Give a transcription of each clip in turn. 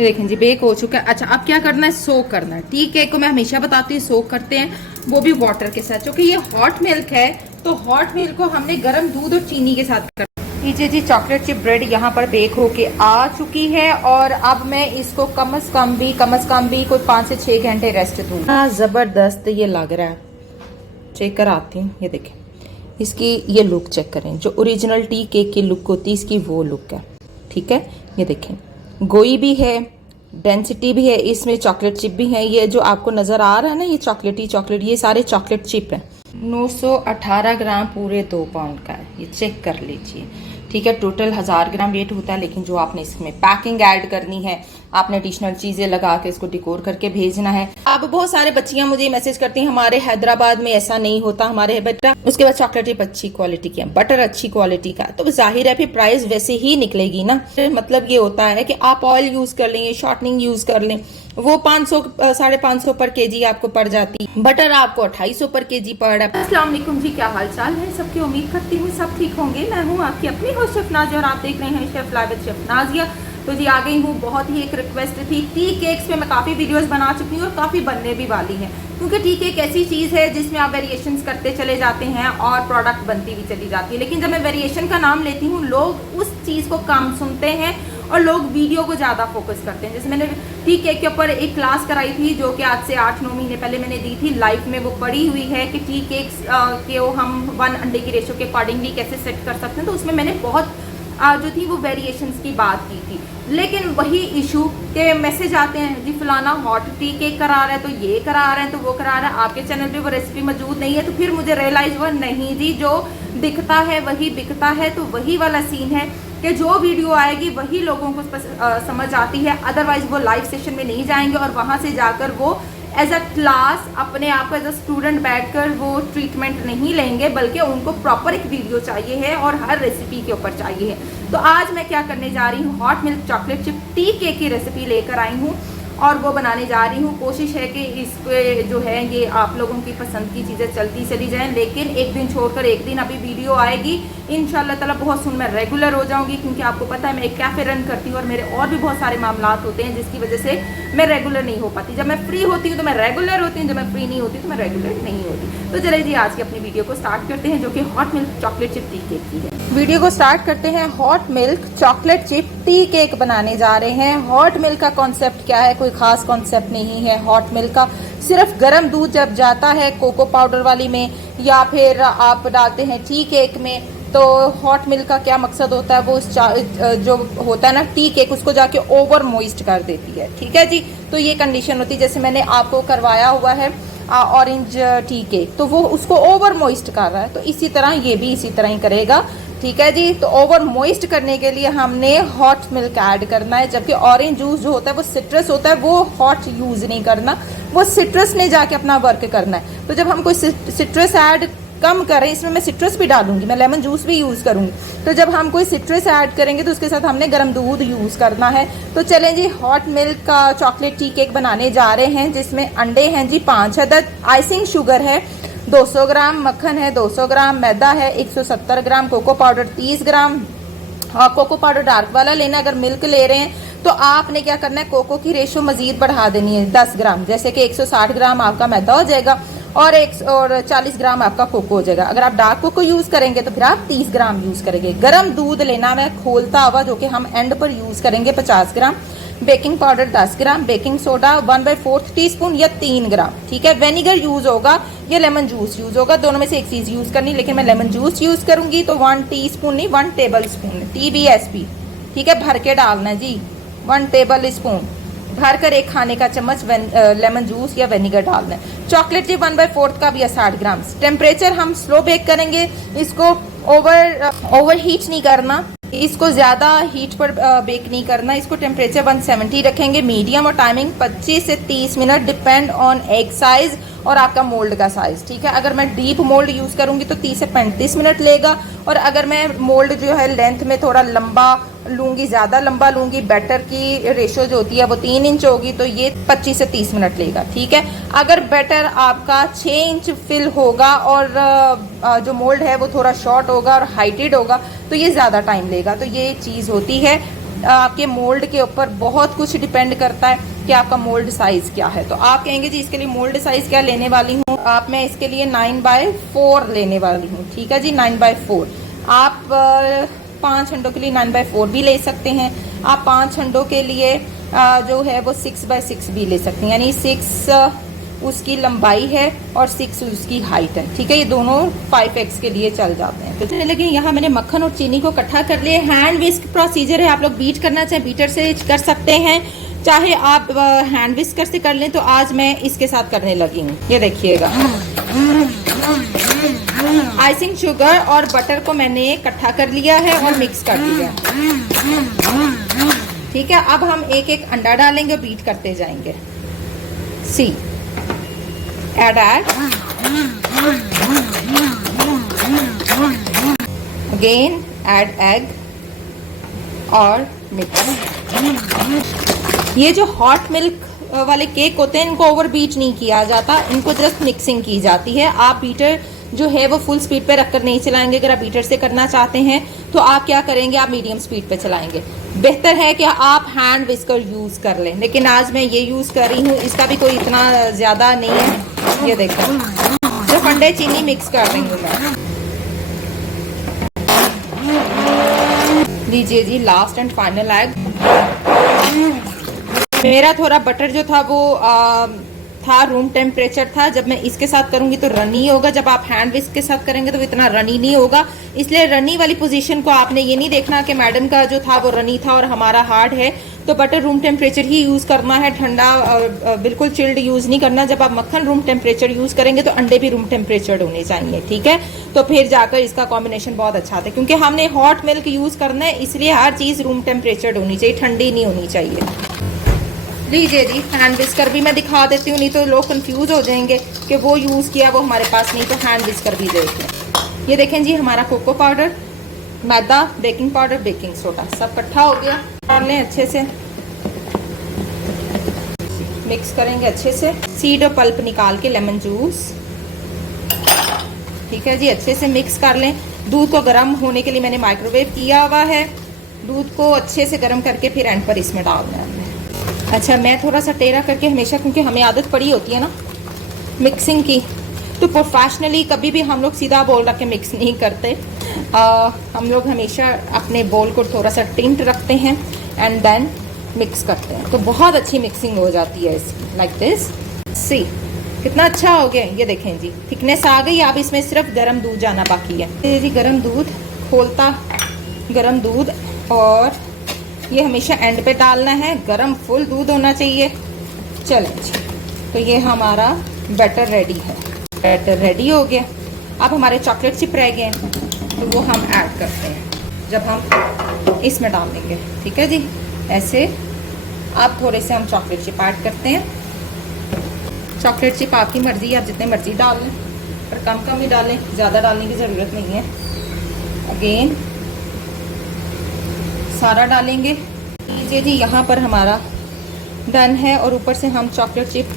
ये देखें जी बेक हो चुका है। अच्छा अब क्या करना है, सोक करना है। टी केक को मैं हमेशा बताती हूँ सोक करते हैं, वो भी वाटर के साथ, क्योंकि ये हॉट मिल्क है तो हॉट मिल्क को हमने गर्म दूध और चीनी के साथ करना। लीजिए जी चॉकलेट चिप ब्रेड यहाँ पर बेक होके आ चुकी है और अब मैं इसको कम से कम भी कोई 5 से 6 घंटे रेस्ट दूंगा। जबरदस्त ये लग रहा है, चेक कर आती हूँ। ये देखें इसकी ये लुक चेक करें, जो ओरिजिनल टी केक की लुक होती है इसकी वो लुक है। ठीक है, ये देखें गोई भी है, डेंसिटी भी है, इसमें चॉकलेट चिप भी है। ये जो आपको नज़र आ रहा है ना ये चॉकलेटी चॉकलेट, ये सारे चॉकलेट चिप हैं। 918 ग्राम पूरे 2 पाउंड का है, ये चेक कर लीजिए। ठीक है, टोटल 1000 ग्राम वेट होता है, लेकिन जो आपने इसमें पैकिंग ऐड करनी है, आपने एडिशनल चीजें लगा के इसको डिकोर करके भेजना है। अब बहुत सारे बच्चियां मुझे मैसेज करती हैं हमारे हैदराबाद में ऐसा नहीं होता, हमारे बेटा उसके बाद चॉकलेट चिप अच्छी क्वालिटी की है, बटर अच्छी क्वालिटी का, तो जाहिर है फिर प्राइस वैसे ही निकलेगी ना। मतलब ये होता है कि आप ऑयल यूज कर लें, शॉर्टनिंग यूज कर लें, वो 500 550 पर केजी आपको पड़ जाती, बटर आपको 250 पर केजी पड़ रहा है। अस्सलाम वालेकुम जी, क्या हाल चाल है सबकी, उम्मीद करती हूँ सब ठीक होंगे। मैं हूँ आपकी अपनी होस्ट शेफ नाजिया और आप देख रहे हैं chef live with chef Nazia. तो जी आ गई हूँ, बहुत ही एक रिक्वेस्ट थी, टी केक्स पे मैं काफ़ी वीडियोस बना चुकी हूँ और काफ़ी बनने भी वाली हैं, क्योंकि टी केक ऐसी चीज़ है जिसमें आप वेरिएशंस करते चले जाते हैं और प्रोडक्ट बनती भी चली जाती है। लेकिन जब मैं वेरिएशन का नाम लेती हूँ लोग उस चीज़ को कम सुनते हैं और लोग वीडियो को ज़्यादा फोकस करते हैं। जैसे मैंने टी केक के ऊपर एक क्लास कराई थी जो कि आज से 8-9 महीने पहले मैंने दी थी लाइव में, वो पड़ी हुई है कि टी केक्स के हम 1 अंडे की रेशो के अकॉर्डिंगली कैसे सेट कर सकते हैं। तो उसमें मैंने बहुत जो थी वो वेरिएशंस की बात की थी। लेकिन वही इशू के मैसेज आते हैं जी फलाना हॉट टी केक करा रहा है, तो ये करा रहे हैं, तो वो करा रहा है, आपके चैनल पे वो रेसिपी मौजूद नहीं है। तो फिर मुझे रियलाइज हुआ नहीं जी, जो दिखता है वही बिकता है। तो वही वाला सीन है कि जो वीडियो आएगी वही लोगों को समझ आती है, अदरवाइज वो लाइव सेशन में नहीं जाएंगे और वहाँ से जाकर वो एज अ क्लास अपने आप को एज अ स्टूडेंट बैठकर वो ट्रीटमेंट नहीं लेंगे, बल्कि उनको प्रॉपर एक वीडियो चाहिए है और हर रेसिपी के ऊपर चाहिए है। तो आज मैं क्या करने जा रही हूँ, hot milk chocolate chip tea cake की रेसिपी लेकर आई हूँ और वो बनाने जा रही हूँ। कोशिश है कि इसके जो है ये आप लोगों की पसंद की चीज़ें चलती चली जाएं, लेकिन एक दिन छोड़कर एक दिन अभी वीडियो आएगी इंशाल्लाह ताला। बहुत सुन मैं रेगुलर हो जाऊंगी, क्योंकि आपको पता है मैं एक कैफे रन करती हूँ और मेरे और भी बहुत सारे मामलात होते हैं जिसकी वजह से मैं रेगुलर नहीं हो पाती। जब मैं फ्री होती हूँ तो मैं रेगुलर होती हूँ, जब मैं फ्री नहीं होती तो मैं रेगुलर नहीं होती। तो चलिए जी आज की अपनी वीडियो को स्टार्ट करते हैं, जो कि hot milk chocolate chip tea cake की है। वीडियो को स्टार्ट करते हैं। Hot milk chocolate chip tea cake बनाने जा रहे हैं। हॉट मिल्क का कॉन्सेप्ट क्या है, कोई खास कॉन्सेप्ट नहीं है हॉट मिल्क का। सिर्फ गर्म दूध जब जाता है कोको पाउडर वाली में या फिर आप डालते हैं टी केक में, तो हॉट मिल्क का क्या मकसद होता है, वो जो होता है ना टी केक उसको जाके ओवर मॉइस्ट कर देती है। ठीक है जी, तो ये कंडीशन होती है। जैसे मैंने आपको करवाया हुआ है ऑरेंज टी केक, तो वो उसको ओवर मॉइस्ट कर रहा है, तो इसी तरह ये भी इसी तरह ही करेगा। ठीक है जी, तो ओवर मॉइस्ट करने के लिए हमने हॉट मिल्क ऐड करना है, जबकि ऑरेंज जूस जो होता है वो सिट्रस होता है, वो हॉट यूज़ नहीं करना, वो सिट्रस ने जाके अपना वर्क करना है। तो जब हम कोई सिट्रस ऐड कम करें, इसमें मैं सिट्रस भी डालूंगी, मैं लेमन जूस भी यूज़ करूंगी, तो जब हम कोई सिट्रस ऐड करेंगे तो उसके साथ हमने गर्म दूध यूज़ करना है। तो चलें जी हॉट मिल्क का चॉकलेट टी केक बनाने जा रहे हैं, जिसमें अंडे हैं जी 5 अदद, आइसिंग शुगर है 200 ग्राम, मक्खन है 200 ग्राम, मैदा है 170 ग्राम, कोको पाउडर 30 ग्राम। कोको पाउडर डार्क वाला लेना। अगर मिल्क ले रहे हैं तो आपने क्या करना है, कोको की रेशो मजीद बढ़ा देनी है 10 ग्राम, जैसे कि 160 ग्राम आपका मैदा हो जाएगा और 40 ग्राम आपका कोको हो जाएगा। अगर आप डार्क कोको यूज़ करेंगे तो फिर आप 30 ग्राम यूज़ करेंगे। गर्म दूध लेना है खोलता हुआ, जो कि हम एंड पर यूज़ करेंगे 50 ग्राम, बेकिंग पाउडर 10 ग्राम, बेकिंग सोडा 1/4 टीस्पून या 3 ग्राम। ठीक है, वेनिगर यूज़ होगा या लेमन जूस यूज़ होगा, दोनों में से एक चीज़ यूज़ करनी, लेकिन मैं लेमन जूस यूज़ करूंगी। तो 1 टीस्पून नहीं 1 टेबल स्पून TBSP, ठीक है, भर के डालना है जी, 1 टेबल स्पून भर कर 1 खाने का चम्मच लेमन जूस या वेनिगर डालना है। चॉकलेट चिप 1/4 का भी 60 ग्राम। टेम्परेचर हम स्लो बेक करेंगे, इसको ओवर हीट नहीं करना, इसको ज़्यादा हीट पर बेक नहीं करना, इसको टेम्परेचर 170 रखेंगे मीडियम, और टाइमिंग 25 से 30 minute, depend on egg size और आपका मोल्ड का साइज़। ठीक है, अगर मैं डीप मोल्ड यूज़ करूँगी तो 30 से 35 मिनट लेगा, और अगर मैं मोल्ड जो है लेंथ में थोड़ा लंबा लूँगी, ज़्यादा लंबा लूँगी, बैटर की रेशो जो होती है वो 3 इंच होगी, तो ये 25 से 30 मिनट लेगा। ठीक है, अगर बैटर आपका 6 इंच फिल होगा और जो मोल्ड है वो थोड़ा शॉर्ट होगा और हाइटेड होगा तो ये ज़्यादा टाइम लेगा। तो ये चीज़ होती है। आपके मोल्ड के ऊपर बहुत कुछ डिपेंड करता है कि आपका मोल्ड साइज़ क्या है। तो आप कहेंगे जी इसके लिए मोल्ड साइज़ क्या लेने वाली हूँ आप, मैं इसके लिए 9x4 लेने वाली हूँ। ठीक है जी, 9x4। आप 5 अंडों के लिए 9x4 भी ले सकते हैं। आप 5 अंडों के लिए जो है वो 6x6 भी ले सकते हैं, यानी 6 उसकी लंबाई है और 6 उसकी हाइट है। ठीक है, ये दोनों 5x के लिए चल जाते हैं। तो लेकिन यहाँ मैंने मक्खन और चीनी को इकट्ठा कर लिया। हैंड विस्क प्रोसीजर है, आप लोग बीट करना चाहे बीटर से कर सकते हैं, चाहे आप हैंड विस्कर से कर लें। तो आज मैं इसके साथ करने लगी हूँ। ये देखिएगा, आइसिंग शुगर और बटर को मैंने इकट्ठा कर लिया है और मिक्स कर दिया। ठीक है, अब हम एक एक अंडा डालेंगे और बीट करते जाएंगे। सी add again add egg और मिक्स। ये जो हॉट मिल्क वाले केक होते हैं इनको ओवर बीट नहीं किया जाता, इनको जस्ट मिक्सिंग की जाती है। आप बीटर जो है वो फुल स्पीड पे रखकर नहीं चलाएंगे। अगर आप बीटर से करना चाहते हैं तो आप क्या करेंगे, आप मीडियम स्पीड पे चलाएंगे। बेहतर है कि आप हैंड विस्कर यूज कर लें, लेकिन आज मैं ये यूज कर रही हूँ, इसका भी कोई इतना ज्यादा नहीं है। ये देखो, सिर्फ अंडे चीनी मिक्स कर रही हूँ मैं। लीजिए जी, लास्ट एंड फाइनल एग। मेरा थोड़ा बटर जो था वो था रूम टेम्परेचर था। जब मैं इसके साथ करूंगी तो रनी होगा, जब आप हैंड विस्क के साथ करेंगे तो इतना रनी नहीं होगा। इसलिए रनी वाली पोजीशन को आपने ये नहीं देखना कि मैडम का जो था वो रनी था और हमारा हार्ड है। तो बटर रूम टेम्परेचर ही यूज करना है, ठंडा बिल्कुल चिल्ड यूज नहीं करना। जब आप मक्खन रूम टेम्परेचर यूज करेंगे तो अंडे भी रूम टेम्परेचर होने चाहिए। ठीक है, तो फिर जाकर इसका कॉम्बिनेशन बहुत अच्छा आता है, क्योंकि हमने हॉट मिल्क यूज करना है, इसलिए हर चीज रूम टेम्परेचर होनी चाहिए, ठंडी नहीं होनी चाहिए। लीजिए जी, हैंड विस्कर भी मैं दिखा देती हूँ, नहीं तो लोग कंफ्यूज हो जाएंगे कि वो यूज़ किया वो हमारे पास नहीं। तो हैंड विस्कर भी देख लें। ये देखें जी, हमारा कोको पाउडर, मैदा, बेकिंग पाउडर, बेकिंग सोडा सब इकट्ठा हो गया। डाल लें अच्छे से, मिक्स करेंगे अच्छे से। सीड और पल्प निकाल के लेमन जूस। ठीक है जी, अच्छे से मिक्स कर लें। दूध को गर्म होने के लिए मैंने माइक्रोवेव किया हुआ है। दूध को अच्छे से गर्म करके फिर एंड पर इसमें डालना है। अच्छा, मैं थोड़ा सा टेढ़ा करके हमेशा, क्योंकि हमें आदत पड़ी होती है ना मिक्सिंग की, तो प्रोफेशनली कभी भी हम लोग सीधा बोल रख के मिक्स नहीं करते। हम लोग हमेशा अपने बोल को थोड़ा सा टिंट रखते हैं एंड देन मिक्स करते हैं, तो बहुत अच्छी मिक्सिंग हो जाती है इसकी। लाइक दिस, सी कितना अच्छा हो गया। ये देखें जी, थिकनेस आ गई। अब इसमें सिर्फ गर्म दूध जाना बाकी है। ये जी गर्म दूध, खोलता गर्म दूध, और ये हमेशा एंड पे डालना है। गरम फुल दूध होना चाहिए। चलें जी, तो ये हमारा बैटर रेडी है। बैटर रेडी हो गया। अब हमारे चॉकलेट चिप रह गए हैं, तो वो हम ऐड करते हैं जब हम इसमें डाल देंगे। ठीक है जी, ऐसे अब थोड़े से हम चॉकलेट चिप ऐड करते हैं। चॉकलेट चिप आपकी मर्जी, आप जितने मर्जी डाल लें, पर कम कम ही डालें, ज़्यादा डालने की ज़रूरत नहीं है। अगेन सारा डालेंगे। लीजिए जी, यहाँ पर हमारा डन है, और ऊपर से हम चॉकलेट चिप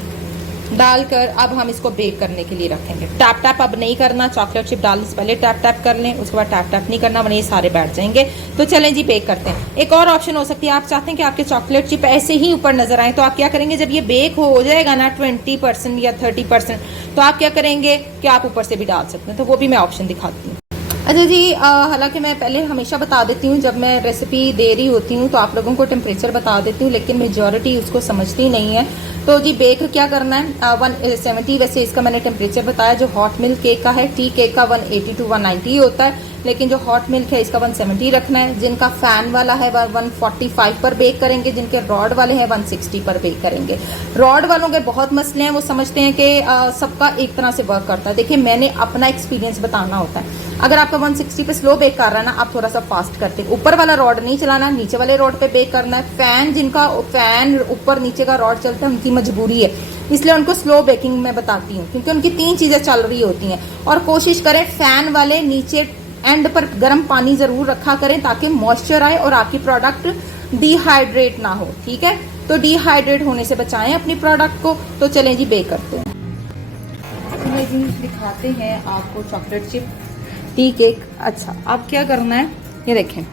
डालकर अब हम इसको बेक करने के लिए रखेंगे। टैप टैप अब नहीं करना, चॉकलेट चिप डालने से पहले टैप टैप कर लें, उसके बाद टैप टैप नहीं करना, वरना ये सारे बैठ जाएंगे। तो चलें जी, बेक करते हैं। एक और ऑप्शन हो सकती है, आप चाहते हैं कि आपके चॉकलेट चिप ऐसे ही ऊपर नजर आए, तो आप क्या करेंगे, जब ये बेक हो जाएगा ना 20% या 30%, तो आप क्या करेंगे कि आप ऊपर से भी डाल सकते हैं। तो वो भी मैं ऑप्शन दिखाती हूँ। अच्छा जी, हालांकि मैं पहले हमेशा बता देती हूँ जब मैं रेसिपी दे रही होती हूँ, तो आप लोगों को टेम्परेचर बता देती हूँ, लेकिन मेजॉरिटी उसको समझती नहीं है। तो जी बेक क्या करना है, 170 वैसे इसका मैंने टेम्परेचर बताया। जो हॉट मिल्क केक का है, टी केक का 180 to 190 होता है, लेकिन जो हॉट मिल्क है इसका 170 रखना है। जिनका फैन वाला है 145 पर बेक करेंगे, जिनके रॉड वाले हैं 160 पर बेक करेंगे। रॉड वालों के बहुत मसले हैं, वो समझते हैं कि सबका एक तरह से वर्क करता है। देखिए, मैंने अपना एक्सपीरियंस बताना होता है। अगर आपका 160 पे स्लो बेक कर रहा है ना, आप थोड़ा सा फास्ट करते हैं। ऊपर वाला रॉड नहीं चलाना, नीचे वाले रॉड पे बेक करना है। फैन जिनका फैन ऊपर नीचे का रॉड चलता है, उनकी मजबूरी है, इसलिए उनको स्लो बेकिंग में बताती हूँ, क्योंकि उनकी 3 चीजें चल रही होती हैं। और कोशिश करें फैन वाले नीचे एंड पर गर्म पानी जरूर रखा करें, ताकि मॉइस्चर आए और आपकी प्रोडक्ट डिहाइड्रेट ना हो। ठीक है, तो डिहाइड्रेट होने से बचाएं अपनी प्रोडक्ट को। तो चलें जी, बेक करते हैं। दिखाते हैं आपको चॉकलेट चिप टी केक। अच्छा, अब क्या करना है, ये देखें,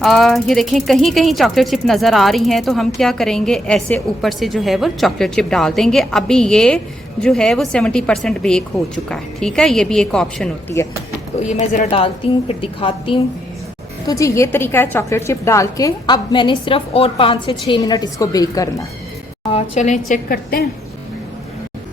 ये देखें कहीं कहीं चॉकलेट चिप नज़र आ रही हैं, तो हम क्या करेंगे, ऐसे ऊपर से जो है वो चॉकलेट चिप डाल देंगे। अभी ये जो है वो 70% बेक हो चुका है, ठीक है। ये भी एक ऑप्शन होती है, तो ये मैं ज़रा डालती हूँ फिर दिखाती हूँ। तो जी ये तरीका है चॉकलेट चिप डाल के। अब मैंने सिर्फ और 5 से 6 मिनट इसको बेक करना है। चलें चेक करते हैं।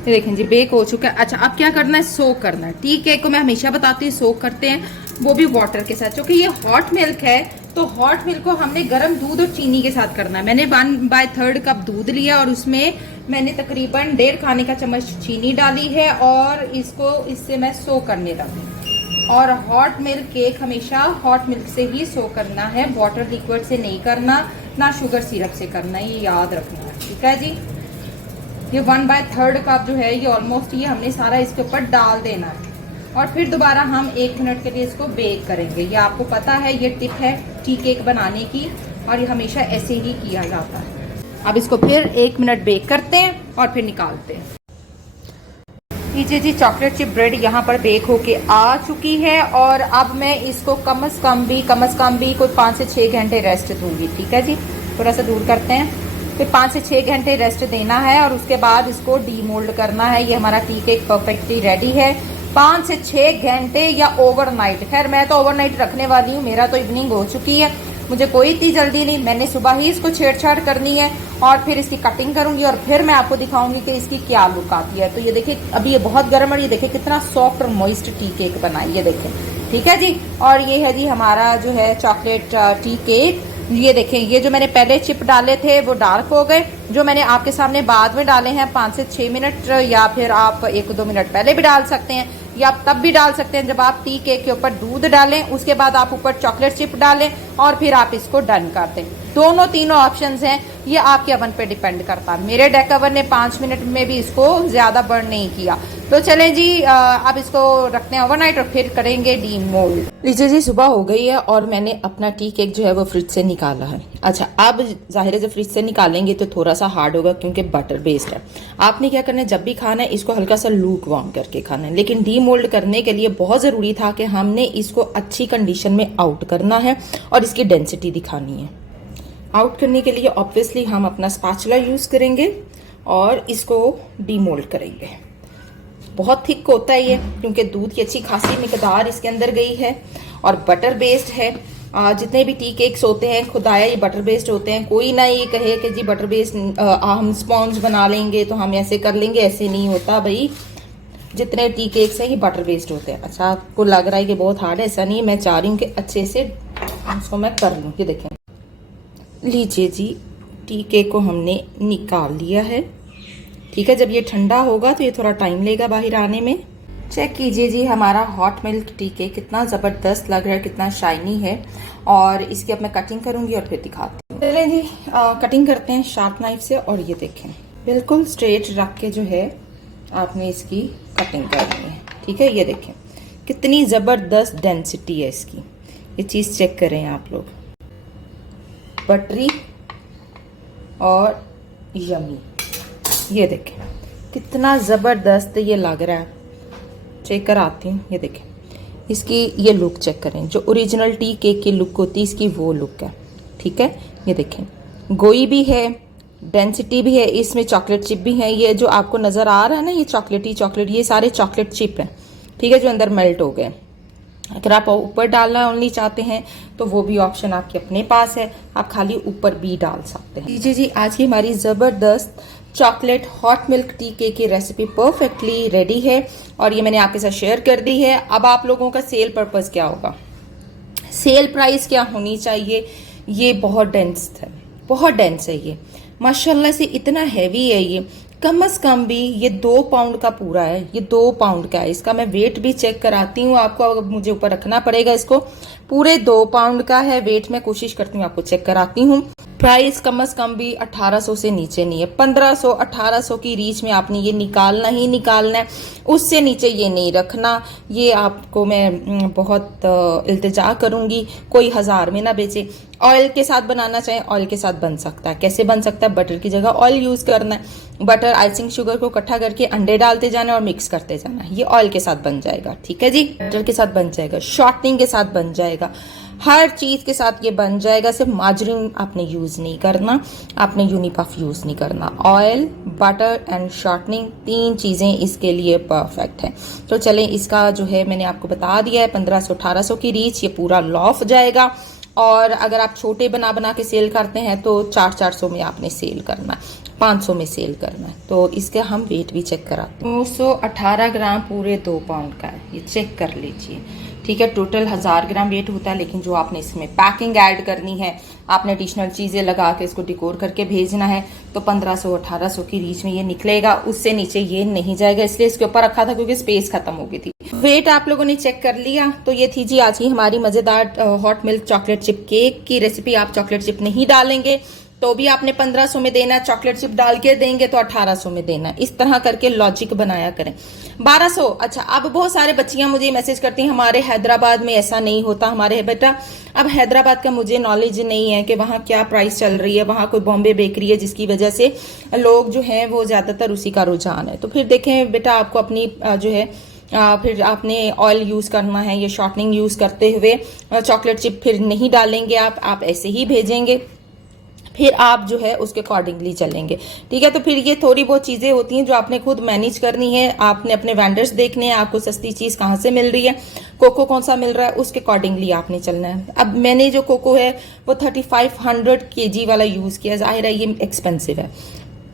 ये देखें जी बेक हो चुका है। अच्छा अब क्या करना है, सोक करना है। टी केक को मैं हमेशा बताती हूँ सोक करते हैं, वो भी वाटर के साथ, क्योंकि ये हॉट मिल्क है। तो हॉट मिल्क को हमने गर्म दूध और चीनी के साथ करना है। मैंने 1/3 कप दूध लिया और उसमें मैंने तकरीबन 1.5 खाने का चम्मच चीनी डाली है और इसको इससे मैं सो करने लगी। और हॉट मिल्क केक हमेशा हॉट मिल्क से ही सो करना है, वाटर लिक्विड से नहीं करना, ना शुगर सिरप से करना, ये याद रखना है, ठीक है जी। ये 1/3 कप जो है ये ऑलमोस्ट ये हमने सारा इसके ऊपर डाल देना है और फिर दोबारा हम 1 मिनट के लिए इसको बेक करेंगे। ये आपको पता है, ये टिप है टी केक बनाने की और ये हमेशा ऐसे ही किया जाता है। अब इसको फिर 1 मिनट बेक करते हैं और फिर निकालते हैं। लीजिए जी चॉकलेट चिप ब्रेड यहाँ पर बेक होके आ चुकी है और अब मैं इसको कम से कम भी कोई 5 से 6 घंटे रेस्ट दूंगी, ठीक है जी। थोड़ा सा दूर करते हैं, फिर 5 से 6 घंटे रेस्ट देना है और उसके बाद इसको डीमोल्ड करना है। ये हमारा टी केक परफेक्टली रेडी है। 5 से 6 घंटे या ओवरनाइट, खैर मैं तो ओवरनाइट रखने वाली हूँ, मेरा तो इवनिंग हो चुकी है, मुझे कोई इतनी जल्दी नहीं। मैंने सुबह ही इसको छेड़छाड़ करनी है और फिर इसकी कटिंग करूंगी और फिर मैं आपको दिखाऊंगी कि इसकी क्या लुक आती है। तो ये देखिए अभी ये बहुत गर्म है, ये देखिए कितना सॉफ्ट और मॉइस्ट टी केक बना है, ये देखें, ठीक है जी। और ये है जी हमारा जो है चॉकलेट टी केक। ये देखें ये जो मैंने पहले चिप डाले थे वो डार्क हो गए, जो मैंने आपके सामने बाद में डाले हैं 5 से 6 मिनट, या फिर आप 1-2 मिनट पहले भी डाल सकते हैं, या आप तब भी डाल सकते हैं जब आप टी केक के ऊपर दूध डालें, उसके बाद आप ऊपर चॉकलेट चिप डालें और फिर आप इसको डन कर दें। दोनों तीनों ऑप्शंस हैं, ये आपके अवन पे डिपेंड करता है। मेरे डेक अवन ने 5 मिनट में भी इसको ज़्यादा बर्न नहीं किया। तो चलें जी अब इसको रखते हैं ओवरनाइट और फिर करेंगे डीमोल्ड। लीजिए जी सुबह हो गई है और मैंने अपना टी केक जो है वो फ्रिज से निकाला है। अच्छा अब जाहिर है जब फ्रिज से निकालेंगे तो थोड़ा सा हार्ड होगा क्योंकि बटर बेस्ड है। आपने क्या करना है, जब भी खाना है इसको हल्का सा लूक वार्म करके खाना है। लेकिन डीमोल्ड करने के लिए बहुत ज़रूरी था कि हमने इसको अच्छी कंडीशन में आउट करना है और इसकी डेंसिटी दिखानी है। आउट करने के लिए ऑब्वियसली हम अपना स्पैचुला यूज़ करेंगे और इसको डीमोल्ड करेंगे। बहुत थिक होता है ये क्योंकि दूध की अच्छी खासी मिकदार इसके अंदर गई है और बटर बेस्ड है। जितने भी टी केक्स होते हैं खुदाया ये बटर बेस्ड होते हैं। कोई ना ये कहे कि जी बटर बेस्ड हम स्पॉन्ज बना लेंगे तो हम ऐसे कर लेंगे, ऐसे नहीं होता भाई। जितने टी केक्स हैं ये बटर बेस्ड होते हैं। अच्छा आपको लग रहा है कि बहुत हार्ड है, ऐसा नहीं है। मैं चाह रही हूँ कि अच्छे से उसको मैं कर लूँ। ये देखें, लीजिए जी टी केक को हमने निकाल लिया है, ठीक है। जब ये ठंडा होगा तो ये थोड़ा टाइम लेगा बाहर आने में। चेक कीजिए जी हमारा हॉट मिल्क टी केक कितना ज़बरदस्त लग रहा है, कितना शाइनी है। और इसकी अब मैं कटिंग करूंगी और फिर दिखाती हूँ। चलिए जी कटिंग करते हैं शार्प नाइफ से। और ये देखें बिल्कुल स्ट्रेट रख के जो है आपने इसकी कटिंग करनी है, ठीक है। ये देखें कितनी ज़बरदस्त डेंसिटी है इसकी, ये चीज़ चेक करें आप लोग, बटरी और यमी। ये देखें कितना ज़बरदस्त ये लग रहा है। चेक कराती हूँ, ये देखें इसकी ये लुक चेक करें, जो ओरिजिनल टी केक की लुक होती है इसकी वो लुक है, ठीक है। ये देखें गोई भी है, डेंसिटी भी है, इसमें चॉकलेट चिप भी है। ये जो आपको नज़र आ रहा है ना ये चॉकलेटी चॉकलेट, ये सारे चॉकलेट चिप हैं, ठीक है, जो अंदर मेल्ट हो गए। अगर आप ऊपर डालना ओनली चाहते हैं तो वो भी ऑप्शन आपके अपने पास है, आप खाली ऊपर भी डाल सकते हैं। जी जी आज की हमारी ज़बरदस्त chocolate hot milk tea cake की रेसिपी परफेक्टली रेडी है और ये मैंने आपके साथ शेयर कर दी है। अब आप लोगों का सेल पर्पस क्या होगा, सेल प्राइस क्या होनी चाहिए। ये बहुत डेंस है, बहुत डेंस है, ये माशाल्लाह से इतना हैवी है। ये कम से कम भी ये 2 पाउंड का पूरा है, ये 2 पाउंड का है। इसका मैं वेट भी चेक कराती हूँ आपको, अगर मुझे ऊपर रखना पड़ेगा इसको। पूरे 2 पाउंड का है वेट, मैं कोशिश करती हूँ आपको चेक कराती हूँ। प्राइस कम से कम भी 1800 से नीचे नहीं है, 1500 1800 की रीच में आपने ये निकालना ही निकालना है, उससे नीचे ये नहीं रखना। ये आपको मैं बहुत इल्तिजा करूंगी कोई 1000 में ना बेचे। ऑयल के साथ बनाना चाहें ऑयल के साथ बन सकता है। कैसे बन सकता है, बटर की जगह ऑयल यूज करना है, बटर आइसिंग शुगर को इकट्ठा करके अंडे डालते जाना और मिक्स करते जाना, ये ऑयल के साथ बन जाएगा, ठीक है जी। बटर के साथ बन जाएगा, शॉर्टनिंग के साथ बन जाएगा। हर चीज़ के साथ ये बन जाएगा। सिर्फ मार्जरीन आपने यूज़ नहीं करना, आपने यूनिपफ यूज़ नहीं करना। ऑयल, बटर एंड शॉर्टनिंग, 3 चीज़ें इसके लिए परफेक्ट हैं। तो चलें, इसका जो है मैंने आपको बता दिया है 1500-1800 की रीच, ये पूरा लॉफ जाएगा। और अगर आप छोटे बना बना के सेल करते हैं तो 400 में आपने सेल करना है, 500 में सेल करना है। तो इसका हम वेट भी चेक कराते हैं। 218 ग्राम पूरे 2 पाउंड का है, ये चेक कर लीजिए। ठीक है, टोटल 1000 ग्राम वेट होता है, लेकिन जो आपने इसमें पैकिंग ऐड करनी है, आपने एडिशनल चीज़ें लगा के इसको डिकोर करके भेजना है, तो 1500-1800 की रीच में ये निकलेगा। उससे नीचे ये नहीं जाएगा, इसलिए इसके ऊपर रखा था क्योंकि स्पेस खत्म हो गई थी। वेट आप लोगों ने चेक कर लिया। तो ये थी जी आज की हमारी मज़ेदार hot milk chocolate chip cake की रेसिपी। आप चॉकलेट चिप नहीं डालेंगे तो भी आपने 1500 में देना, चॉकलेट चिप डाल के देंगे तो 1800 में देना। इस तरह करके लॉजिक बनाया करें। 1200। अच्छा, अब बहुत सारे बच्चियां मुझे मैसेज करती हैं हमारे हैदराबाद में ऐसा नहीं होता। हमारे बेटा, अब हैदराबाद का मुझे नॉलेज नहीं है कि वहाँ क्या प्राइस चल रही है, वहाँ कोई बॉम्बे बेकरी है जिसकी वजह से लोग जो हैं वो ज़्यादातर उसी का रुझान है। तो फिर देखें बेटा, आपको अपनी जो है फिर आपने ऑयल यूज़ करना है, ये शॉर्टनिंग यूज़ करते हुए चॉकलेट चिप फिर नहीं डालेंगे, आप ऐसे ही भेजेंगे, फिर आप जो है उसके अकॉर्डिंगली चलेंगे। ठीक है, तो फिर ये थोड़ी बहुत चीज़ें होती हैं जो आपने खुद मैनेज करनी है। आपने अपने वेंडर्स देखने हैं, आपको सस्ती चीज़ कहाँ से मिल रही है, कोको कौन सा मिल रहा है, उसके अकॉर्डिंगली आपने चलना है। अब मैंने जो कोको है वो 3500 kg वाला यूज़ किया, जाहिर है ये एक्सपेंसिव है।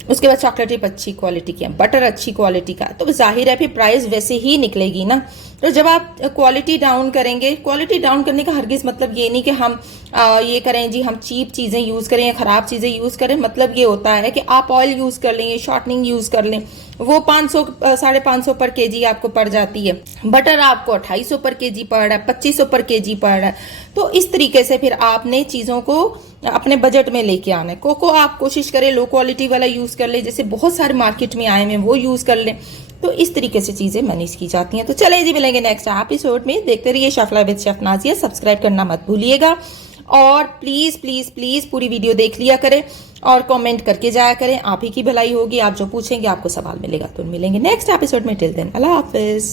उसके बाद चॉकलेट चिप अच्छी क्वालिटी की है, बटर अच्छी क्वालिटी का, तो जाहिर है फिर प्राइस वैसे ही निकलेगी ना। तो जब आप क्वालिटी डाउन करेंगे, क्वालिटी डाउन करने का हरगिज़ मतलब ये नहीं कि हम ये करें जी, हम चीप चीज़ें यूज़ करें या ख़राब चीज़ें यूज़ करें। मतलब ये होता है कि आप ऑयल यूज़ कर लें, शॉर्टनिंग यूज़ कर लें, वो 500 550 पर केजी आपको पड़ जाती है। बटर आपको 2800 पर केजी पड़ रहा है, 2500 पर केजी पड़ रहा है। तो इस तरीके से फिर आपने चीज़ों को अपने बजट में लेके आना है। कोको आप कोशिश करें लो क्वालिटी वाला यूज़ कर ले, जैसे बहुत सारे मार्केट में आए हैं वो यूज़ कर लें। तो इस तरीके से चीज़ें मैनेज की जाती हैं। तो चले जी, मिलेंगे नेक्स्ट एपिसोड में। देखते रहिए chef life with chef Nazia. Subscribe करना मत भूलिएगा और प्लीज़ प्लीज़ प्लीज़ पूरी वीडियो देख लिया करें और कमेंट करके जाया करें। आप ही की भलाई होगी, आप जो पूछेंगे आपको सवाल मिलेगा। तो मिलेंगे नेक्स्ट एपिसोड में। टिल देन अल्लाह हाफिज़।